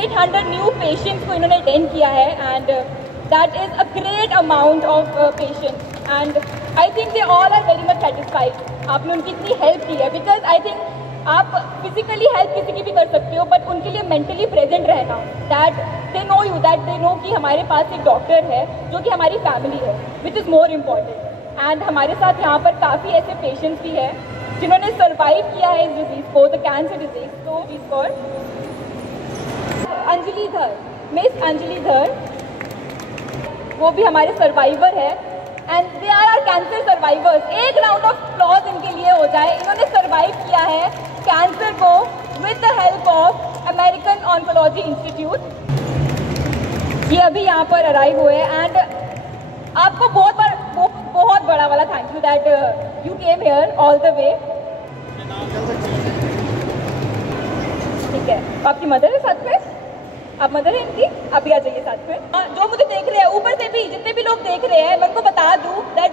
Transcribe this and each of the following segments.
800 new patients को इन्होंने attend किया है and that is a great amount of patients and I think they all are very much satisfied. आपने उनकी इतनी हेल्प की है बिकॉज आई थिंक आप फिजिकली हेल्प किसी की भी कर सकते हो बट उनके लिए मेंटली प्रेजेंट रहना, that they know you, that they know कि हमारे पास एक डॉक्टर है जो कि हमारी फैमिली है, which is more important. And हमारे साथ यहाँ पर काफ़ी ऐसे पेशेंट्स भी हैं जिन्होंने सर्वाइव किया है इस डिजीज़ को, द कैंसर डिजीज़। तो इस पर अंजलि धर, मिस अंजलि धर, वो भी हमारे सर्वाइवर है and they are are cancer survivors. एक राउंड ऑफ अप्लॉज इनके लिए हो जाए। इन्होंने सर्वाइव किया है कैंसर को with the help of American oncology institute. ये अभी यहाँ पर अराइव हुए एंड आपको बहुत बड़ा वाला thank you that you came here all the way. ठीक है, आपकी मदर है साथ में, आप मदर है इनकी, आप भी आ जाइए साथ में। जो मुझे देख रहे हैं ऊपर से भी, जितने भी लोग देख रहे हैं, मैं उनको बता दूं that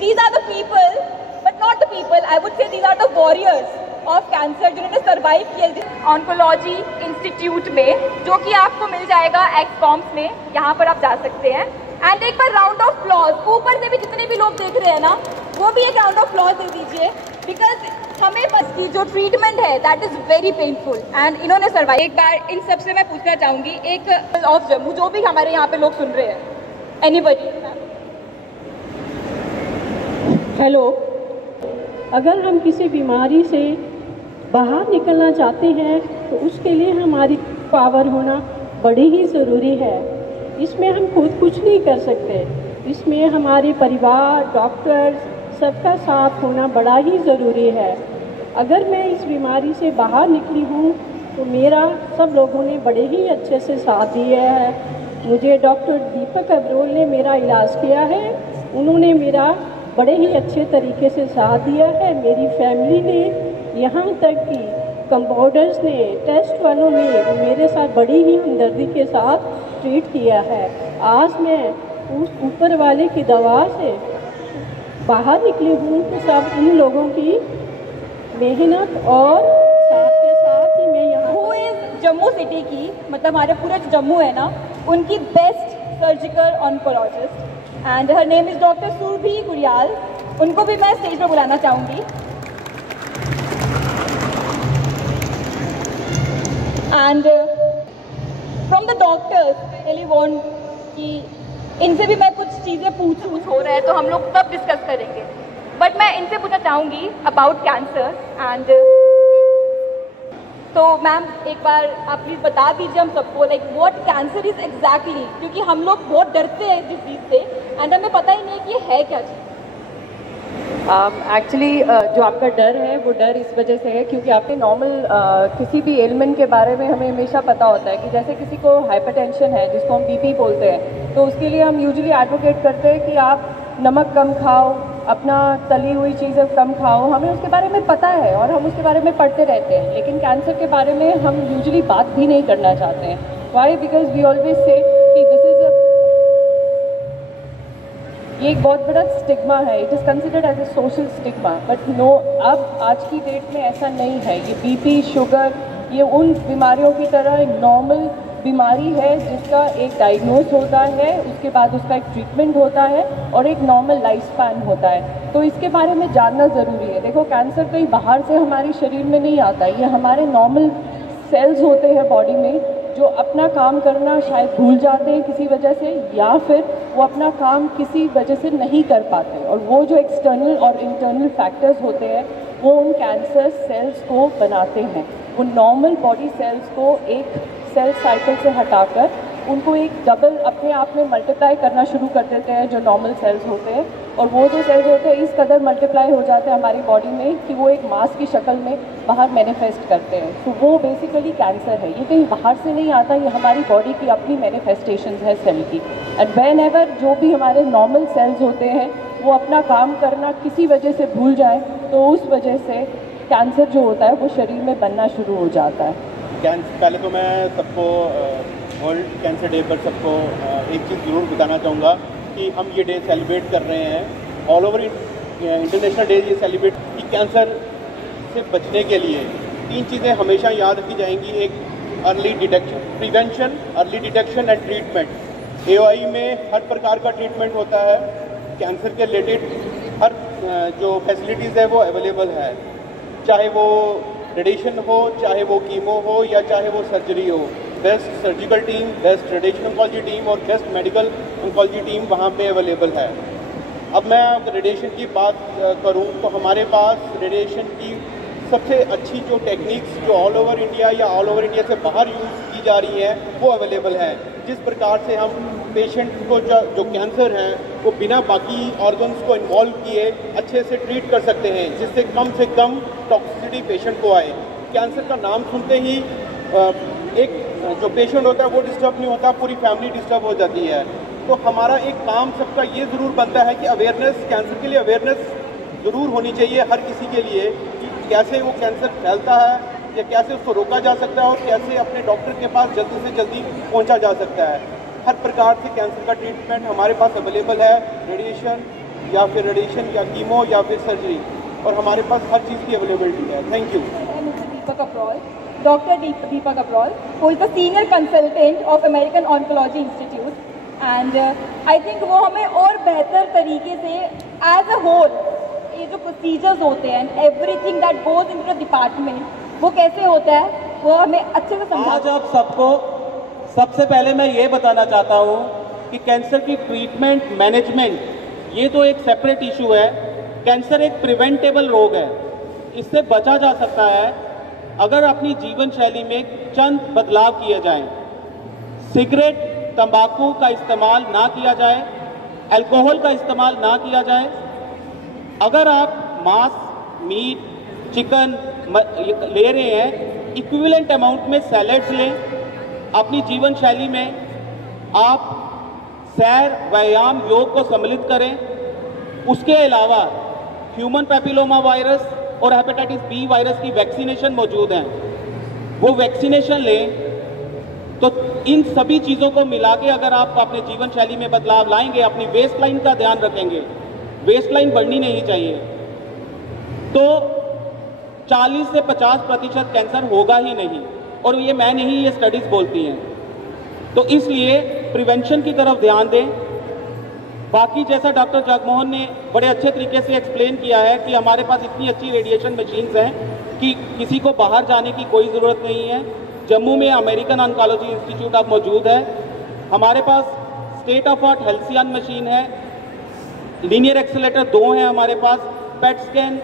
these are the people but not the people, I would say these are the warriors of cancer जिन्होंने सर्वाइव किया ऑन्कोलॉजी इंस्टीट्यूट में, जो कि आपको मिल जाएगा एक्सकॉम्स में, यहाँ पर आप जा सकते हैं। एंड एक बार राउंड ऑफ अप्लॉज ऊपर से भी जितने भी लोग देख रहे हैं ना, वो भी एक राउंड ऑफ अप्लॉज दे दीजिए बिकॉज हमें बस की जो ट्रीटमेंट है that is very painful and इन्होंने सर्वाइव। एक बार इन सबसे मैं पूछना चाहूँगी, एक ऑफ जम्मू जो भी हमारे यहाँ पे लोग सुन रहे हैं, एनीबडी? हेलो, अगर हम किसी बीमारी से बाहर निकलना चाहते हैं तो उसके लिए हमारी पावर होना बड़ी ही ज़रूरी है। इसमें हम खुद कुछ नहीं कर सकते, इसमें हमारे परिवार, डॉक्टर्स, सबका साथ होना बड़ा ही ज़रूरी है। अगर मैं इस बीमारी से बाहर निकली हूँ तो मेरा सब लोगों ने बड़े ही अच्छे से साथ दिया है। मुझे डॉक्टर दीपक अब्रोल ने मेरा इलाज किया है, उन्होंने मेरा बड़े ही अच्छे तरीके से साथ दिया है। मेरी फैमिली ने, यहाँ तक कि कंपाउंडर्स ने, टेस्ट वालों ने मेरे साथ बड़ी ही हमदर्दी के साथ ट्रीट किया है। आज मैं उस ऊपर वाले की दवा से बाहर निकली हूँ तो सब इन लोगों की मेहनत और साथ के साथ ही मैं यहाँ हु इज़ जम्मू सिटी की, मतलब हमारे पूरे जम्मू है ना, उनकी best surgical oncologist and her name is doctor Surbhi Gudiyal. उनको भी मैं स्टेज पर बुलाना चाहूँगी। And from the doctors really want कि इनसे भी मैं कुछ चीज़ें पूछ हो रहा है तो हम लोग तब डिस्कस करेंगे, बट मैं इनसे पूछना चाहूँगी अबाउट कैंसर एंड तो मैम एक बार आप प्लीज़ बता दीजिए हम सबको like what cancer is exactly, क्योंकि हम लोग बहुत डरते हैं इस डिजीज़ से एंड हमें पता ही नहीं कि ये है क्या चीज़। एक्चुअली जो आपका डर है वो डर इस वजह से है क्योंकि आपके नॉर्मल किसी भी एलिमेंट के बारे में हमें हमेशा पता होता है कि जैसे किसी को हाइपरटेंशन है जिसको हम बीपी बोलते हैं, तो उसके लिए हम यूजुअली एडवोकेट करते हैं कि आप नमक कम खाओ, अपना तली हुई चीज़ें कम खाओ। हमें उसके बारे में पता है और हम उसके बारे में पढ़ते रहते हैं, लेकिन कैंसर के बारे में हम यूजुअली बात भी नहीं करना चाहते हैं। Y? Because we always say कि दिस इज़ ये एक बहुत बड़ा स्टिग्मा है, it is considered as a social stigma, but no, अब आज की डेट में ऐसा नहीं है। ये बीपी, शुगर, ये उन बीमारियों की तरह एक नॉर्मल बीमारी है जिसका एक डायग्नोज होता है, उसके बाद उसका एक ट्रीटमेंट होता है और एक नॉर्मल लाइफ स्पैन होता है। तो इसके बारे में जानना ज़रूरी है। देखो, कैंसर कहीं बाहर से हमारे शरीर में नहीं आता, ये हमारे नॉर्मल सेल्स होते हैं बॉडी में जो अपना काम करना शायद भूल जाते हैं किसी वजह से, या फिर वो अपना काम किसी वजह से नहीं कर पाते, और वो जो एक्सटर्नल और इंटरनल फैक्टर्स होते हैं वो उन कैंसर सेल्स को बनाते हैं। वो नॉर्मल बॉडी सेल्स को एक सेल साइकिल से हटाकर उनको एक डबल अपने आप में मल्टीप्लाई करना शुरू कर देते हैं जो नॉर्मल सेल्स होते हैं, और वो जो सेल्स होते हैं इस कदर मल्टीप्लाई हो जाते हैं हमारी बॉडी में कि वो एक मास की शक्ल में बाहर मैनिफेस्ट करते हैं। तो वो बेसिकली कैंसर है, ये कहीं बाहर से नहीं आता, ये हमारी बॉडी की अपनी मैनिफेस्टेशंस है सेल की। एंड व्हेन एवर जो भी हमारे नॉर्मल सेल्स होते हैं वो अपना काम करना किसी वजह से भूल जाए तो उस वजह से कैंसर जो होता है वो शरीर में बनना शुरू हो जाता है। पहले तो मैं सबको वर्ल्ड कैंसर डे पर सबको एक चीज़ ज़रूर बताना चाहूँगा कि हम ये डे सेलिब्रेट कर रहे हैं ऑल ओवर इंटरनेशनल डे ये सेलिब्रेट कि कैंसर से बचने के लिए 3 चीज़ें हमेशा याद रखी जाएंगी। एक early detection, prevention, early detection and treatment. AOI में हर प्रकार का ट्रीटमेंट होता है, कैंसर के रिलेटेड हर जो फैसिलिटीज़ है वो अवेलेबल है, चाहे वो रेडिएशन हो, चाहे वो कीमो हो या चाहे वो सर्जरी हो। Best surgical team, best radiation oncology team और बेस्ट मेडिकल ऑन्कोलॉजी टीम वहाँ पे अवेलेबल है। अब मैं रेडिएशन की बात करूँ तो हमारे पास रेडिएशन की सबसे अच्छी जो टेक्निक्स जो ऑल ओवर इंडिया या ऑल ओवर इंडिया से बाहर यूज़ की जा रही हैं वो अवेलेबल है। जिस प्रकार से हम पेशेंट को जो कैंसर है वो बिना बाकी ऑर्गन्स को इन्वॉल्व किए अच्छे से ट्रीट कर सकते हैं, जिससे कम से कम टॉक्सिसिटी पेशेंट को आए। कैंसर का नाम सुनते ही एक जो पेशेंट होता है वो डिस्टर्ब नहीं होता, पूरी फैमिली डिस्टर्ब हो जाती है। तो हमारा एक काम सबका ये ज़रूर बनता है कि अवेयरनेस, कैंसर के लिए अवेयरनेस ज़रूर होनी चाहिए हर किसी के लिए कि कैसे वो कैंसर फैलता है या कैसे उसको रोका जा सकता है और कैसे अपने डॉक्टर के पास जल्दी से जल्दी पहुंचा जा सकता है। हर प्रकार से कैंसर का ट्रीटमेंट हमारे पास अवेलेबल है, रेडिएशन या कीमो या फिर सर्जरी, और हमारे पास हर चीज़ की अवेलेबिलिटी है। Thank you. Dr. Deepak Abrol, who is the senior consultant of American Oncology Institute, and I think वो हमें और बेहतर तरीके से as a whole ये जो procedures होते हैं everything that goes into the department वो कैसे होता है वो हमें अच्छे से समझा। आज आप सबको सबसे पहले मैं ये बताना चाहता हूँ कि कैंसर की ट्रीटमेंट मैनेजमेंट ये तो एक सेपरेट इशू है। कैंसर एक प्रिवेंटेबल रोग है, इससे बचा जा सकता है अगर अपनी जीवन शैली में चंद बदलाव किए जाएं। सिगरेट, तंबाकू का इस्तेमाल ना किया जाए, अल्कोहल का इस्तेमाल ना किया जाए। अगर आप मांस, मीट, चिकन ले रहे हैं, इक्विवेलेंट अमाउंट में सैलेड्स लें। अपनी जीवन शैली में आप सैर, व्यायाम, योग को सम्मिलित करें। उसके अलावा ह्यूमन पैपिलोमा वायरस और हेपेटाइटिस बी वायरस की वैक्सीनेशन मौजूद हैं, वो वैक्सीनेशन लें। तो इन सभी चीज़ों को मिला के अगर आप अपने जीवन शैली में बदलाव लाएंगे, अपनी वेस्ट लाइन का ध्यान रखेंगे, वेस्ट लाइन बढ़नी नहीं चाहिए, तो 40 से 50% कैंसर होगा ही नहीं। और ये मैं नहीं, ये स्टडीज़ बोलती हैं। तो इसलिए प्रिवेंशन की तरफ ध्यान दें। बाकी जैसा डॉक्टर जगमोहन ने बड़े अच्छे तरीके से एक्सप्लेन किया है कि हमारे पास इतनी अच्छी रेडिएशन मशीन्स हैं कि किसी को बाहर जाने की कोई ज़रूरत नहीं है। जम्मू में अमेरिकन ऑन्कोलॉजी इंस्टीट्यूट अब मौजूद है। हमारे पास state of art Halcyon machine है, लीनियर एक्सेलेटर 2 हैं हमारे पास। पेट स्कैन,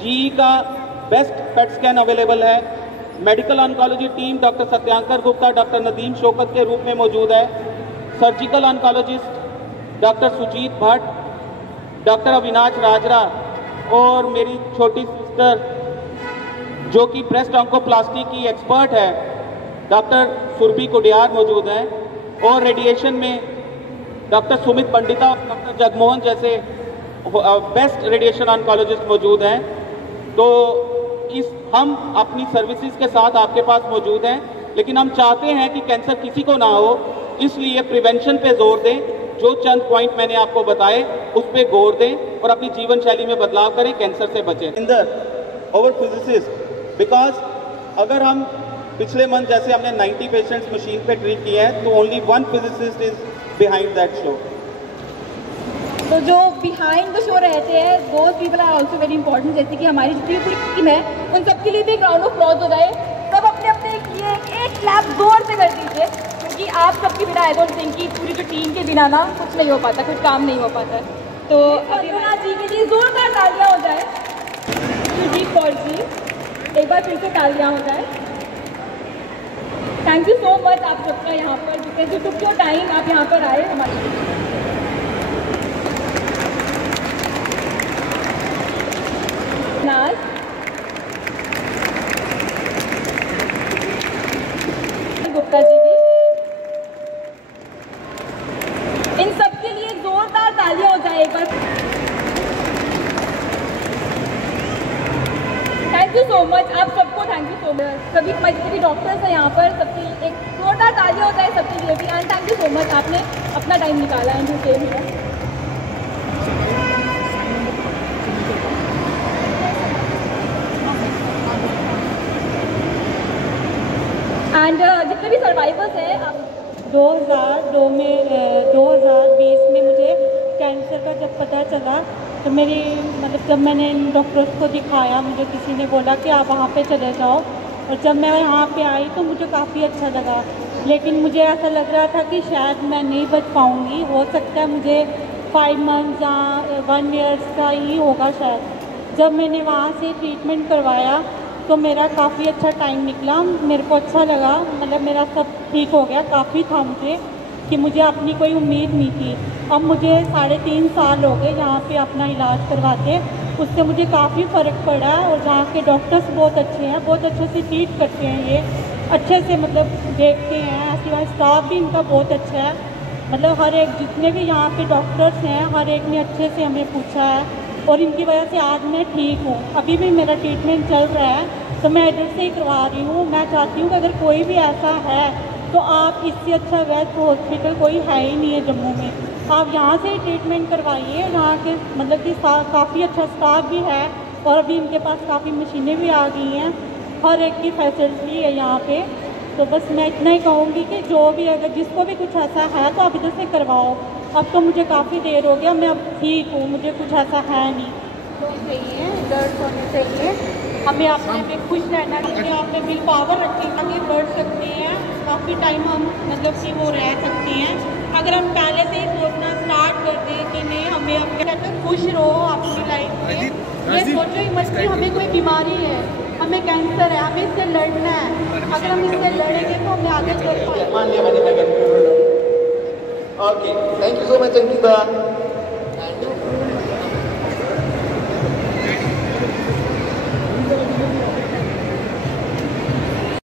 GE का बेस्ट पेट स्कैन अवेलेबल है। Medical oncology team doctor Satyankar Gupta, doctor Nadeem Shaukat के रूप में मौजूद है। Surgical oncologist doctor Sujeet Bhatt, doctor Avinash Rajra और मेरी छोटी सिस्टर जो कि ब्रेस्ट ऑन्कोप्लास्टी की एक्सपर्ट है, डॉक्टर सुरभि कुडियार मौजूद हैं। और रेडिएशन में डॉक्टर सुमित पंडिता और डॉक्टर जगमोहन जैसे बेस्ट रेडिएशन ऑन्कोलॉजिस्ट मौजूद हैं। तो हम अपनी सर्विसेज के साथ आपके पास मौजूद हैं, लेकिन हम चाहते हैं कि कैंसर किसी को ना हो, इसलिए प्रिवेंशन पे जोर दें। जो चंद पॉइंट मैंने आपको बताए उस पे गौर दें और अपनी जीवन शैली में बदलाव करें, कैंसर से बचें। और फिजिसिस्ट, बिकॉज अगर हम पिछले मंथ जैसे हमने 90 पेशेंट्स मशीन पे ट्रीट किए हैं तो only 1 physicist is behind that show. तो जो बिहाइंड द शो रहते हैं those people are also very important, जैसे कि हमारी जितनी पूरी टीम है उन सबके लिए भी एक राउंड ऑफ अप्लॉज हो जाए। सब अपने अपने लिए एक क्लैप जोर से कर दीजिए, क्योंकि आप सबके बिना आई डोंट थिंक कि पूरी जो टीम के बिना ना कुछ नहीं हो पाता, कुछ काम नहीं हो पाता। तो अभिनंदना जी के लिए जोरदार तालियां हो जाए। सुजीत कौर जी, एक बार फिर से तालियां हो जाए। थैंक यू सो मच आप सबका यहाँ पर, because you took your time, आप यहाँ पर आए हमारे। गुप्ता जी भी, इन सबके लिए जोरदार तालियां हो जाए एक बार। थैंक यू सो मच आप सबको, थैंक यू सो मच। सभी हमारे जितने भी डॉक्टर्स हैं यहाँ पर, सबके लिए एक जोरदार तालियां हो जाए सबके लिए भी। And thank you so much, आपने अपना टाइम निकाला and you came here. And जितने भी सर्वाइवर्स हैं 2020 में मुझे कैंसर का जब पता चला तो मेरी मतलब जब मैंने डॉक्टर्स को दिखाया, मुझे किसी ने बोला कि आप वहाँ पे चले जाओ, और जब मैं यहाँ पे आई तो मुझे काफ़ी अच्छा लगा। लेकिन मुझे ऐसा लग रहा था कि शायद मैं नहीं बच पाऊँगी, हो सकता है मुझे 5 मंथ्स या 1 ईयर्स का ही होगा शायद। जब मैंने वहाँ से ट्रीटमेंट करवाया तो मेरा काफ़ी अच्छा टाइम निकला, मेरे को अच्छा लगा, मतलब मेरा सब ठीक हो गया। काफ़ी था मुझे कि मुझे अपनी कोई उम्मीद नहीं थी। अब मुझे 3.5 साल हो गए यहाँ पे अपना इलाज करवाते, उससे मुझे काफ़ी फ़र्क पड़ा है। और यहाँ के डॉक्टर्स बहुत अच्छे हैं, बहुत अच्छे से ट्रीट करते हैं, ये अच्छे से मतलब देखते हैं। ऐसी बात, स्टाफ भी इनका बहुत अच्छा है, मतलब हर एक जितने भी यहाँ पे डॉक्टर्स हैं हर एक ने अच्छे से हमें पूछा है, और इनकी वजह से आज मैं ठीक हूँ। अभी भी मेरा ट्रीटमेंट चल रहा है तो मैं इधर से ही करवा रही हूँ। मैं चाहती हूँ कि अगर कोई भी ऐसा है तो आप इससे अच्छा बेस्ट हॉस्पिटल कोई है ही नहीं है जम्मू में, आप यहाँ से ही ट्रीटमेंट करवाइए। यहाँ के मतलब कि काफ़ी अच्छा स्टाफ भी है, और अभी इनके पास काफ़ी मशीनें भी आ गई हैं, हर एक की फैसिलिटी है यहाँ पे। तो बस मैं इतना ही कहूँगी कि जो भी अगर जिसको भी कुछ ऐसा है तो आप इधर से करवाओ। अब तो मुझे काफ़ी देर हो गया, मैं अब ठीक हूँ, मुझे कुछ ऐसा है नहीं। तो चाहिए दर्द होने चाहिए, हमें अपने में खुश रहना चाहिए, अपने विल पावर रखें, आगे बढ़ सकते हैं, काफ़ी टाइम हम मतलब कि वो रह सकते हैं। अगर हम पहले से ही सोचना स्टार्ट कर दें कि नहीं हमें अपने कहते खुश रहो अपनी लाइफ में, ये सोचो ही मत कि हमें कोई बीमारी है, हमें कैंसर है, हमें इससे लड़ना है। अगर हम इससे लड़ेंगे तो हमें आगे चल पाएंगे। Okay, thank you so much, Ankita.